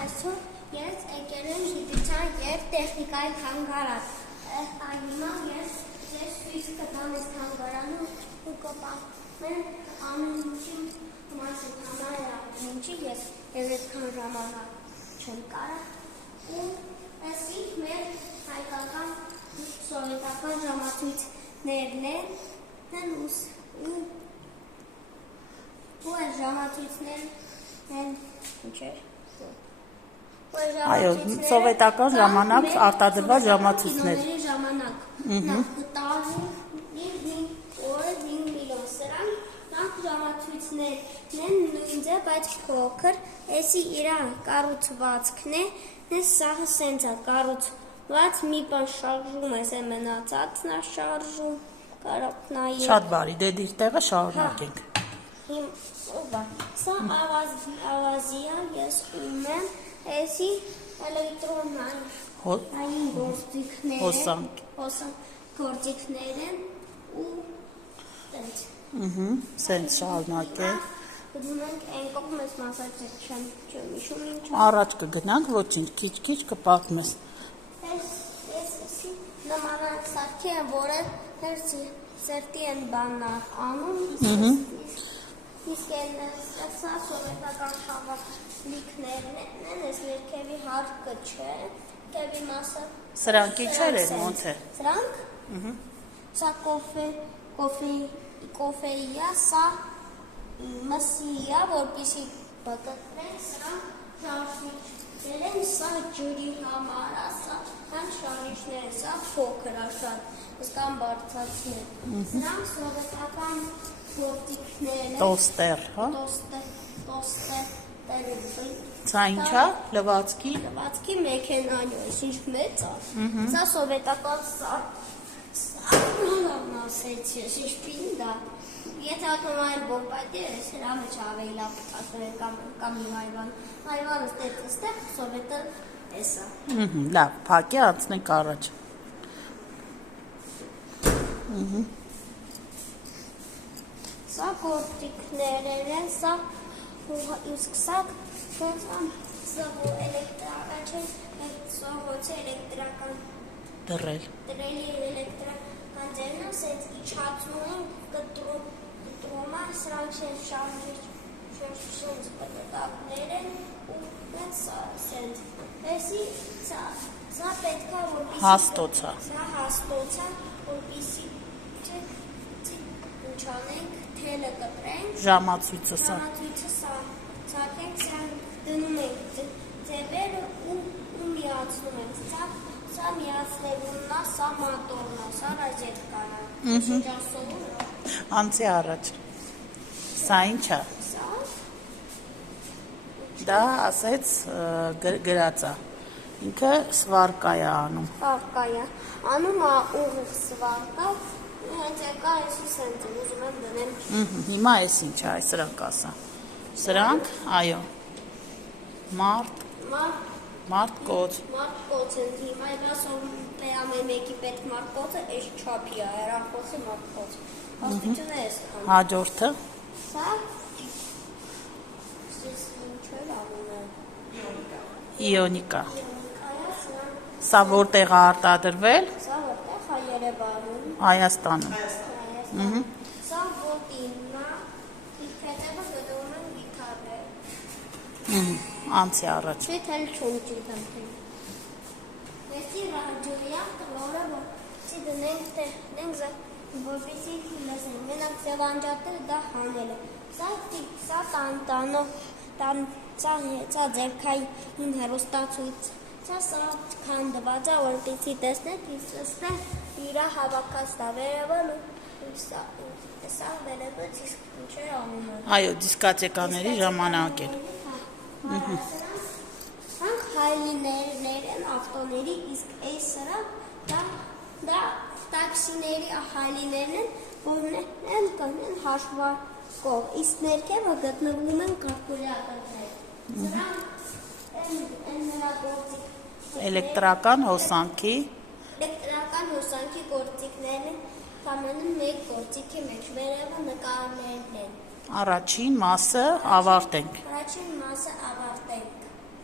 այսօր ես եկել եմ գիտության և տեխնիկայի թանգարան։ Հիմա ես ձեզ ցույց կտամ այս թանգարանը ու կպատմեմ ամեն ինչի մասին, ամեն ինչի ես այդքան ժամանակ չեմ կարող։ Ու այսի մեր հայկական սովետական ժամացույցներն են ու այս ժամացույցներն են Այո, սովետական ժամանակ արտադրված ժամացույցներ։ Ժամանակ տարին 5 օրը 5 միլիոն սրանք ժամացույցներն են նույնձե, բայց փոքր, էսի իրա կառուցվածքն է, սաղը սենց է կառուցված, մի բան շարժում ես է մնացածն է շարժում, կարող նայել։ Շատ բարի, դե դիր տեղը շարունակենք։ Սա ավազիա ես ունեմ, էսի էլեկտրոնային գործիքներ են ու տենց։ Սենց շարունակենք։ Գնում ենք են կողմ ես մասաճեր չեմ իշում ինչ։ Առաջ կգնանք, ոչինչ, քիչ կպատմես։ Էսի նմանակ սարքի են, որը սերտի են բաննար անում, իսկ սա սովետական խաղալիքներն են, ես ներքևի հարկը չէ, կևի մասը։ Սրանք իչեր են, ոնց է։ Սրանք, սա կոֆեիա, սա մսիա, որպիսի բգտնեն, սրանք շարժիչներ են, սա ջրի համար, սա շարժիչներ, սա փոքր աշատ, սկան բարձացներ, սրանք սովետական գործիքներ են, Տոստեր, հա։ Սա ինչ է, լվացքի։ Լվացքի մեքենանյո, ես ինչ մեծ է, սա սովետական սարքն ասեցի, ես ինչ պինդա, եթե ատում այն բոմբայդի ես, հրա մեջ ավելի լավ ասվել կամ իմ այվանս տետստեղ, սովետը ես է։ Լավ, պակի անցնենք առաջ։ Սա գործիքներ են, սա իսկ սա էլեկտրական չէ, սա ոնց է էլեկտրական Դրել։ Դրելի էլեկտրական ձերն է, սենց իչացնում են կտրում է, սրանք շարժիչ պտտակներ են ու սենց էսի սա պետք է որպիսի Հաստոց է։ Սա հաստոց է, որպիսի ինչ անենք, թելը կտրենք Ժամացույցը սա։ Ժամացույցը սարքենք, սրանք դնում ենք ձևերը ու միացնում ենք Սա միացնելունն է, սա մատորն է, սա ռազետկան է Շջասովն է Անցի առաջ։ Սա ինչ է։ Սա Դա ասեց գրած է։ Ինքը սվարկա է անում։ Սվարկա է անում է ուղիղ սվարկա Հենց եկա այսի սենց եմ ուզում եմ դնեմ Հիմա այս ինչ է, այս սրանք ասա։ Սրանք, այո, մարդկոց են հիմա ասում ամեն մեկի պետք մարդկոցը այս չափի է, հեռախոսը մարդկոց Աստիճունը ես քան Հաջորդը Սա ինչ էր անում է Իոնիկա Սա որտեղ է արտադրվել Սա որտեղ է Երևանում Հայաստանում Սա ոտինն է իսկ հետևը գտնում են գիտարը Անցի առաջ Չիթ էլ չում ճիթեմ Եսի ռաջոյա որը որպիսի դնենք որպիսի լսենք մենակ ձևանջատները դա հանել է Սա սա ձերքային հեռուստացույց Սա քանդված է որպիսի տեսնենք իրա հավաքած դա վերևել ու սա վերևը իսկ ինչ է անում Այո, դիսկոտեկաների ժամանակ են Սրանք հայլիներ են ավտոների, իսկ այս սրանք դա տաքսիների հայլիներն են, որն կնեն հաշվարկով, իսկ ներքևը գտնվում են կալկուլյատորներ Սրանք են նրա գործիք Էլեկտրական հոսանքի գործիքներն են, կամենում մեկ գործիքի մեջ, վերևը նկարներն են Առաջին մասը ավարտենք Առաջին մասը ավարտենք